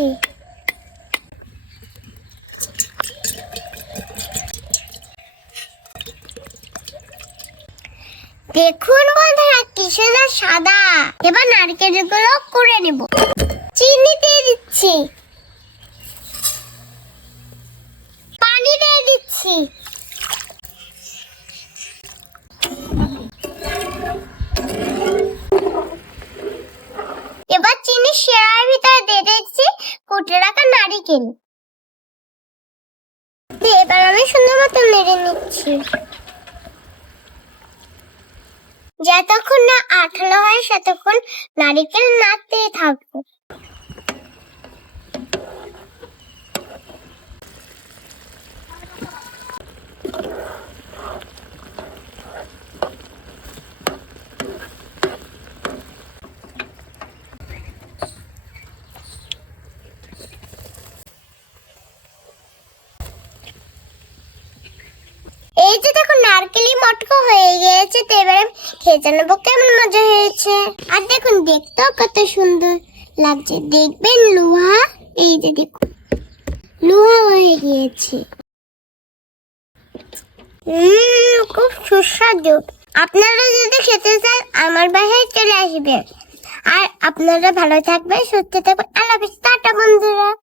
Sí. দেখুন বন্ধুরা কি সাদা সাদা। এবার নারকেলগুলো করে নেব। চিনি দিয়ে দিচ্ছি। দিচ্ছি কুটে রাখা নারিকেল এবার আমি সুন্দর মতো নেড়ে নিচ্ছি। যতক্ষণ না আঠালো হয় ততক্ষণ নারিকেল নাড়তে থাকব এই যে দেখো নারকেলি মটকা হয়ে গিয়েছে, তো এবারে খেয়ে জানাব কেমন মজা হয়েছে। আর দেখুন, দেখতেও কত সুন্দর লাগছে। দেখবেন লোহা? এই যে দেখুন, লোহা হয়ে গিয়েছে। খুব সুস্বাদু। আপনারা যদি খেতে চান, আমার বাসায় চলে আসবেন। আর আপনারা ভালো থাকবেন, সুস্থ থাকবেন। আল্লাহ টাটা, বন্ধুরা।